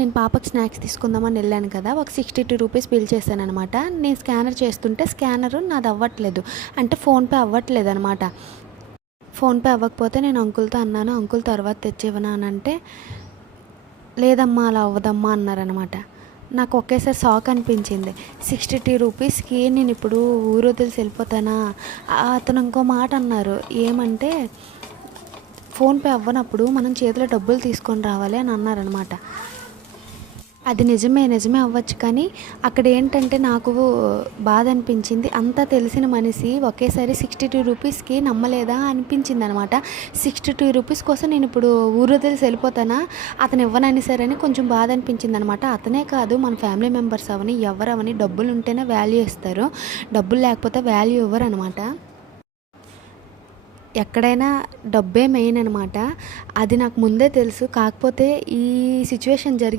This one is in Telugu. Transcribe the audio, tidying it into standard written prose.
నేను పాపకి స్నాక్స్ తీసుకుందామని వెళ్ళాను కదా, ఒక 62 రూపీస్ బిల్ చేశాననమాట. నేను స్కానర్ చేస్తుంటే స్కానరు నాది అవ్వట్లేదు, అంటే ఫోన్పే అవ్వట్లేదు అనమాట. ఫోన్పే అవ్వకపోతే నేను అంకుల్తో అన్నాను, అంకుల్ తర్వాత తెచ్చివ్వనా అని అంటే, లేదమ్మా అలా అవ్వదమ్మా అన్నారనమాట. నాకు ఒకేసారి షాక్ అనిపించింది. 62 రూపీస్కి నేను ఇప్పుడు ఊరు వదిలేసి వెళ్ళిపోతానా? అతను ఇంకో మాట అన్నారు, ఏమంటే ఫోన్పే అవ్వనప్పుడు మనం చేతిలో డబ్బులు తీసుకొని రావాలి అని అన్నారనమాట. అది నిజమే అవ్వచ్చు, కానీ అక్కడ ఏంటంటే నాకు బాధ అనిపించింది. అంతా తెలిసిన మనిషి ఒకేసారి 62 రూపీస్కి నమ్మలేదా అనిపించింది అనమాట. 62 రూపీస్ కోసం నేను ఇప్పుడు ఊరు వదిలేసి వెళ్ళిపోతానా? అతను ఇవ్వనని సరే అని కొంచెం బాధ అనిపించింది అనమాట. అతనే కాదు, మన ఫ్యామిలీ మెంబర్స్ అవని ఎవరవని డబ్బులు ఉంటేనే వాల్యూ ఇస్తారు, డబ్బులు లేకపోతే వాల్యూ ఇవ్వరు అనమాట. ఎక్కడైనా డబ్బే మెయిన్ అనమాట. అది నాకు ముందే తెలుసు. కాకపోతే ఈ సిచ్యువేషన్